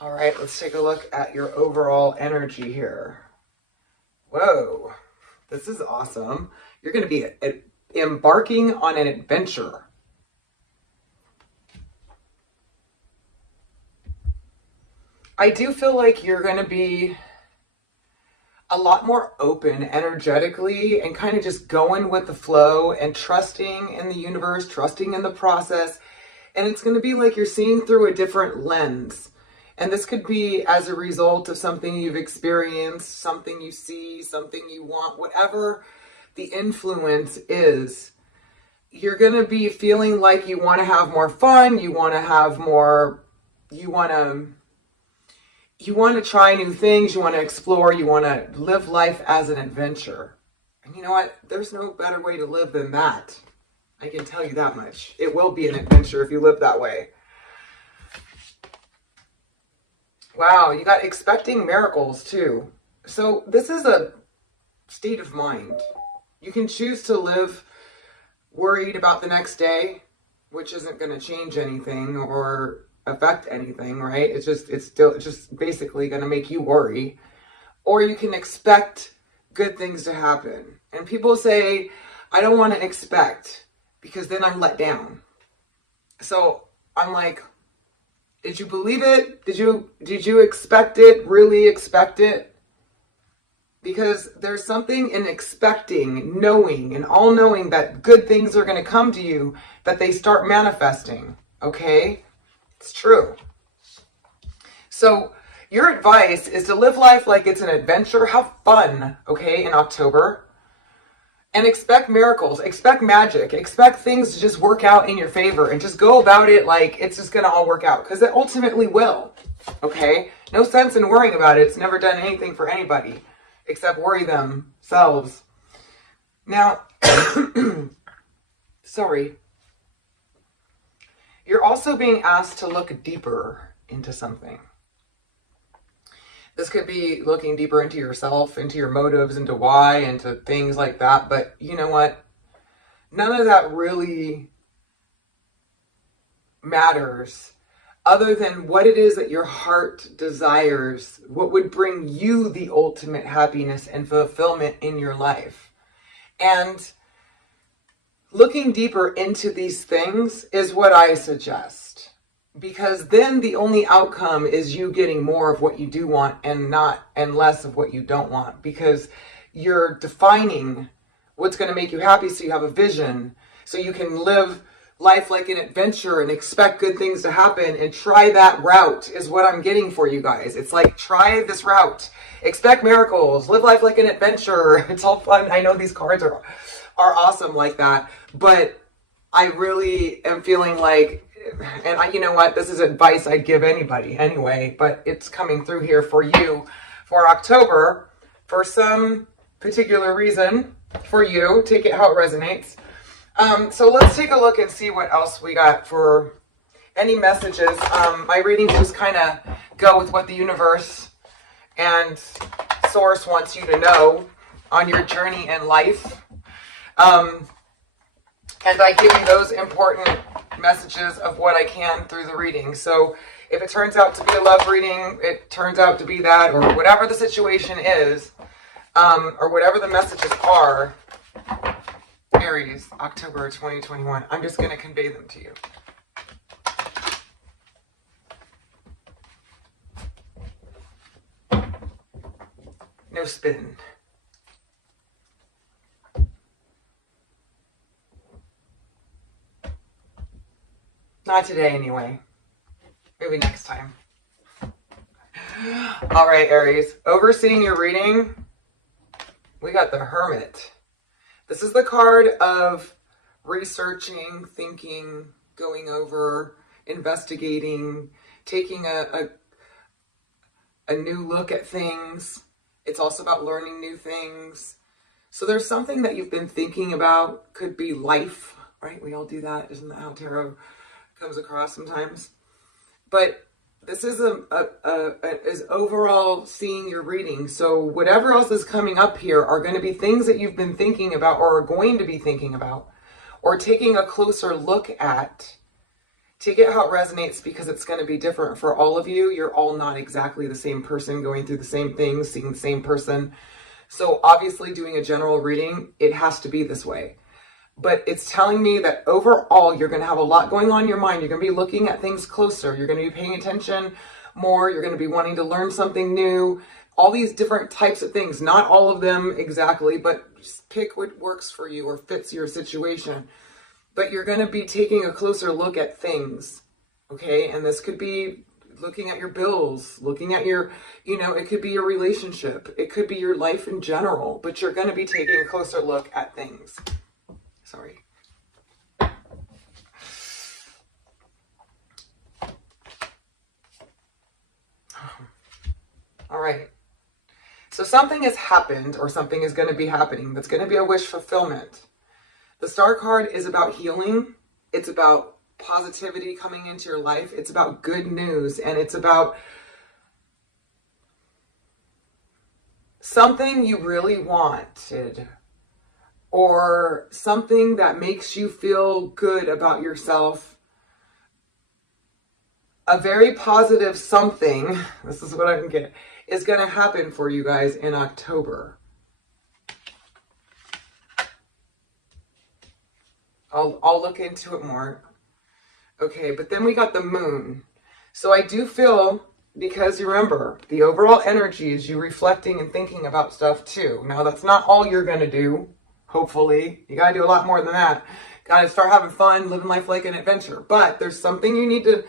All right, let's take a look at your overall energy here. Whoa, this is awesome. You're going to be embarking on an adventure. I do feel like you're going to be a lot more open energetically and kind of just going with the flow and trusting in the universe, trusting in the process. And it's going to be like you're seeing through a different lens. And this could be as a result of something you've experienced, something you see, something you want, whatever the influence is. You're going to be feeling like you want to have more fun, you want to have more, you want to try new things, you want to explore, you want to live life as an adventure. And you know what? There's no better way to live than that. I can tell you that much. It will be an adventure if you live that way. Wow, you got expecting miracles too. So this is a state of mind. You can choose to live worried about the next day, which isn't going to change anything or affect anything, right? It's just basically going to make you worry. Or you can expect good things to happen. And people say, I don't want to expect because then I'm let down. So I'm like, did you believe it? Did you expect it? Really expect it? Because there's something in expecting, knowing, and all knowing that good things are going to come to you, that they start manifesting. Okay? It's true. So your advice is to live life like it's an adventure. Have fun, okay, in October. And expect miracles, expect magic, expect things to just work out in your favor and just go about it like it's just going to all work out, because it ultimately will, okay? No sense in worrying about it. It's never done anything for anybody except worry themselves. Now, sorry. You're also being asked to look deeper into something. This could be looking deeper into yourself, into your motives, into why, into things like that. But you know what? None of that really matters other than what it is that your heart desires, what would bring you the ultimate happiness and fulfillment in your life. And looking deeper into these things is what I suggest. Because then the only outcome is you getting more of what you do want and less of what you don't want. Because you're defining what's going to make you happy, so you have a vision, so you can live life like an adventure and expect good things to happen and try that route is what I'm getting for you guys. It's like, try this route. Expect miracles. Live life like an adventure. It's all fun. I know these cards are awesome like that. But I really am feeling like, and you know what, this is advice I'd give anybody anyway, but it's coming through here for you for October for some particular reason for you. Take it how it resonates. So let's take a look and see what else we got for any messages. My readings just kind of go with what the universe and source wants you to know on your journey in life. And I give you those important messages of what I can through the reading. So if it turns out to be a love reading, it turns out to be that, or whatever the situation is, or whatever the messages are, Aries, October 2021, I'm just going to convey them to you. No spin. Not today, anyway. Maybe next time. All right, Aries. Overseeing your reading, we got the Hermit. This is the card of researching, thinking, going over, investigating, taking a new look at things. It's also about learning new things. So there's something that you've been thinking about. Could be life, right? We all do that. Isn't that how tarot comes across sometimes? But this is is overall seeing your reading. So whatever else is coming up here are going to be things that you've been thinking about or are going to be thinking about or taking a closer look at, Take it how it resonates, because it's going to be different for all of you. You're all not exactly the same person, going through the same things, seeing the same person. So obviously doing a general reading, it has to be this way. But it's telling me that overall, you're going to have a lot going on in your mind. You're going to be looking at things closer. You're going to be paying attention more. You're going to be wanting to learn something new. All these different types of things. Not all of them exactly, but just pick what works for you or fits your situation. But you're going to be taking a closer look at things, okay? And this could be looking at your bills, looking at your, it could be your relationship. It could be your life in general, but you're going to be taking a closer look at things. Sorry. All right. So something has happened, or something is going to be happening. That's going to be a wish fulfillment. The Star card is about healing. It's about positivity coming into your life. It's about good news. And it's about something you really wanted, or something that makes you feel good about yourself. A very positive something, this is what I can get, is going to happen for you guys in October. I'll look into it more. Okay, but then we got the moon. So I do feel, because remember, the overall energy is you reflecting and thinking about stuff too. Now, that's not all you're going to do, hopefully. You got to do a lot more than that. Got to start having fun, living life like an adventure. But there's something you need to,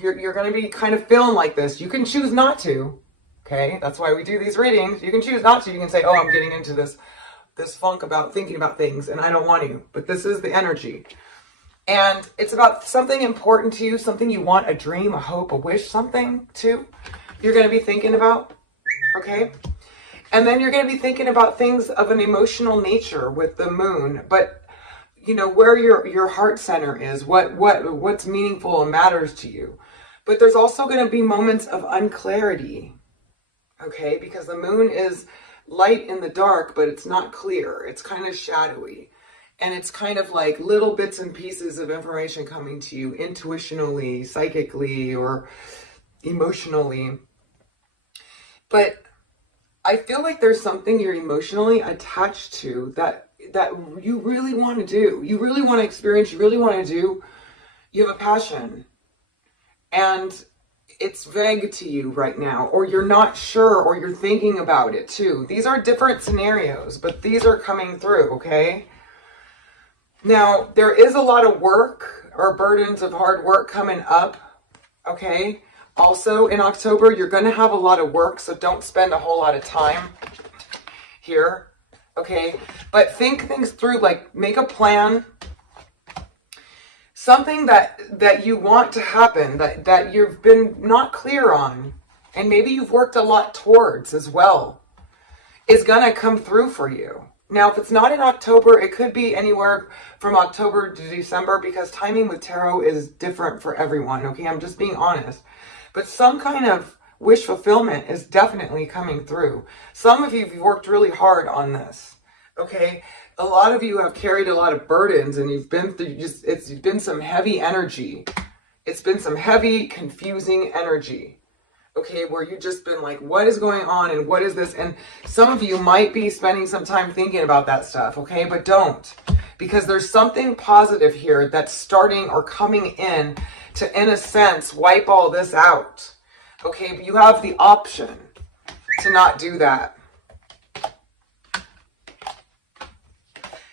you're going to be kind of feeling like this. You can choose not to, okay? That's why we do these readings. You can choose not to. You can say, oh, I'm getting into this funk about thinking about things and I don't want to, but this is the energy. And it's about something important to you, something you want, a dream, a hope, a wish, something too, you're going to be thinking about, okay? And then you're going to be thinking about things of an emotional nature with the moon, but where your heart center is, what's meaningful and matters to you. But there's also going to be moments of unclarity, okay? Because the moon is light in the dark, but it's not clear. It's kind of shadowy. And it's kind of like little bits and pieces of information coming to you intuitionally, psychically, or emotionally. But I feel like there's something you're emotionally attached to that you really want to do. You really want to experience, you really want to do. You have a passion. And it's vague to you right now, or you're not sure, or you're thinking about it too. These are different scenarios, but these are coming through, okay? Now, there is a lot of work or burdens of hard work coming up, okay? Also, in October, you're going to have a lot of work, so don't spend a whole lot of time here, okay? But think things through, like make a plan. Something that you want to happen, that you've been not clear on, and maybe you've worked a lot towards as well, is going to come through for you. Now, if it's not in October, it could be anywhere from October to December, because timing with tarot is different for everyone, okay? I'm just being honest. But some kind of wish fulfillment is definitely coming through. Some of you have worked really hard on this, okay? A lot of you have carried a lot of burdens, and you've been through it's been some heavy energy. It's been some heavy, confusing energy, okay, where you've just been like, what is going on and what is this? And some of you might be spending some time thinking about that stuff, okay, but don't, because there's something positive here that's starting or coming in to, in a sense, wipe all this out, okay? But you have the option to not do that.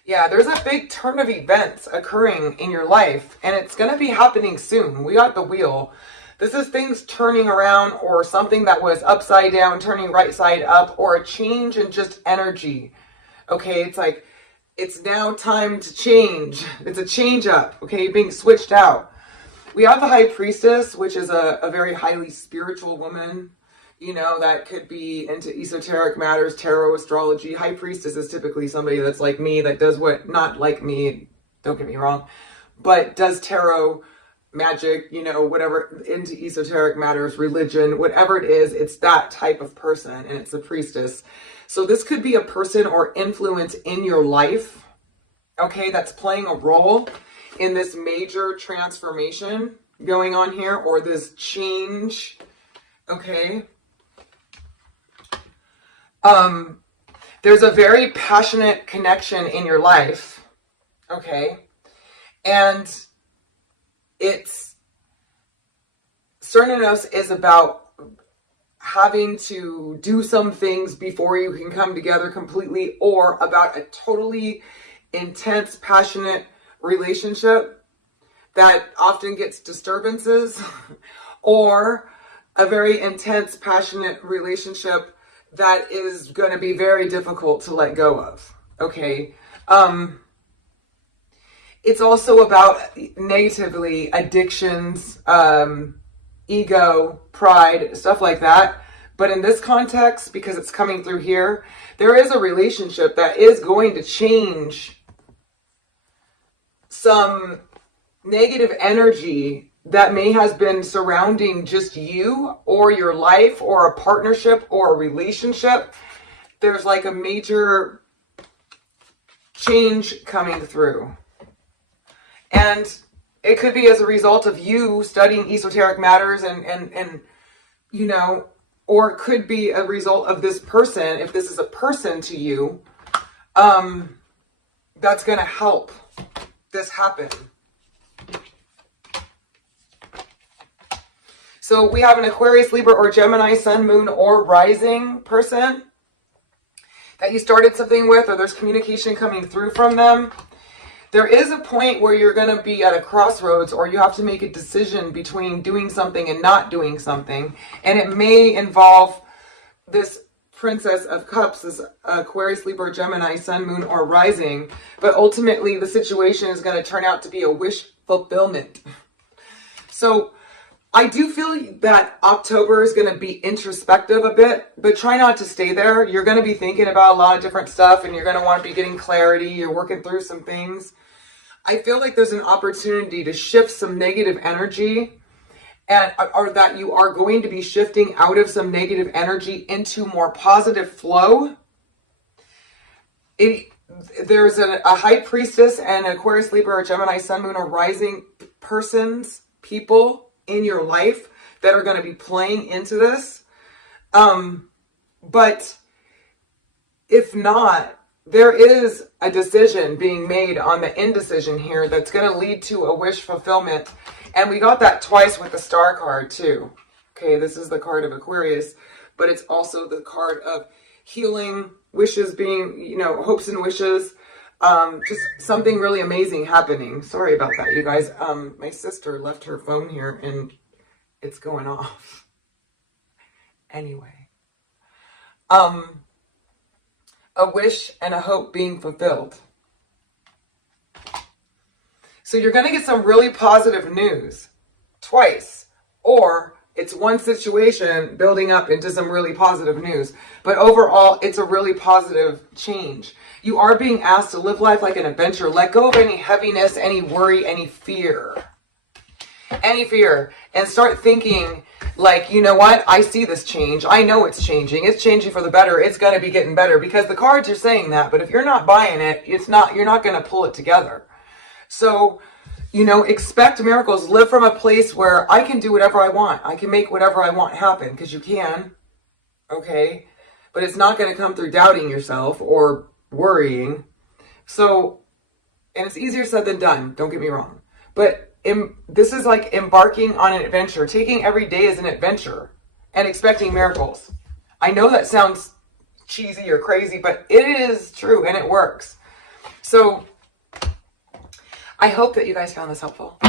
Yeah, there's a big turn of events occurring in your life, and it's going to be happening soon. We got the wheel. This is things turning around, or something that was upside down, turning right side up, or a change in just energy. Okay, it's like, it's now time to change. It's a change up, okay, being switched out. We have the High Priestess, which is a very highly spiritual woman, that could be into esoteric matters, tarot, astrology. High Priestess is typically somebody that's like me, that does what, not like me, don't get me wrong, but does tarot, magic, whatever, into esoteric matters, religion, whatever it is, it's that type of person, and it's a priestess. So this could be a person or influence in your life, okay, that's playing a role. in this major transformation going on here, or this change, okay? There's a very passionate connection in your life, okay? And it's, Cernanos is about having to do some things before you can come together completely, or about a totally intense, passionate relationship that often gets disturbances, or a very intense, passionate relationship that is going to be very difficult to let go of, okay? It's also about negatively addictions, ego, pride, stuff like that. But in this context, because it's coming through here, there is a relationship that is going to change some negative energy that may have been surrounding just you or your life or a partnership or a relationship. There's like a major change coming through. And it could be as a result of you studying esoteric matters and you know, or it could be a result of this person, if this is a person to you, that's going to help this happen. So we have an Aquarius, Libra, or Gemini, Sun, Moon, or Rising person that you started something with, or there's communication coming through from them. There is a point where you're going to be at a crossroads, or you have to make a decision between doing something and not doing something. And it may involve this Princess of Cups, this Aquarius, Libra, Gemini, Sun, Moon, or Rising. But ultimately, the situation is going to turn out to be a wish fulfillment. So I do feel that October is going to be introspective a bit, but try not to stay there. You're going to be thinking about a lot of different stuff, and you're going to want to be getting clarity. You're working through some things. I feel like there's an opportunity to shift some negative energy, or that you are going to be shifting out of some negative energy into more positive flow. There's a High Priestess and Aquarius, Libra, or Gemini, Sun, Moon, or Rising people in your life that are going to be playing into this. But if not, there is a decision being made on the indecision here that's going to lead to a wish fulfillment. And we got that twice with the Star card too. Okay, this is the card of Aquarius, but it's also the card of healing, wishes being, you know, hopes and wishes. Just something really amazing happening. Sorry about that, you guys. My sister left her phone here and it's going off. Anyway. A wish and a hope being fulfilled. So you're going to get some really positive news twice, or it's one situation building up into some really positive news. But overall, it's a really positive change. You are being asked to live life like an adventure. Let go of any heaviness, any worry, any fear. Any fear. And start thinking like, you know what? I see this change. I know it's changing. It's changing for the better. It's going to be getting better, because the cards are saying that. But if you're not buying it, you're not going to pull it together. So, you know, expect miracles. Live from a place where I can do whatever I want. I can make whatever I want happen, because you can. Okay? But it's not going to come through doubting yourself or worrying. So, and it's easier said than done. Don't get me wrong. But this is like embarking on an adventure, taking every day as an adventure and expecting miracles. I know that sounds cheesy or crazy, but it is true and it works. So I hope that you guys found this helpful.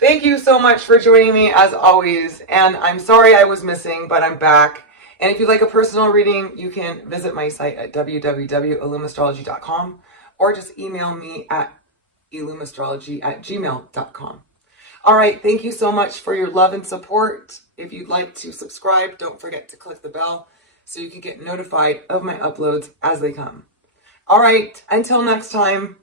Thank you so much for joining me as always. And I'm sorry I was missing, but I'm back. And if you'd like a personal reading, you can visit my site at www.illumastrology.com, or just email me at illumastrology@gmail.com. All right. Thank you so much for your love and support. If you'd like to subscribe, don't forget to click the bell so you can get notified of my uploads as they come. All right. Until next time.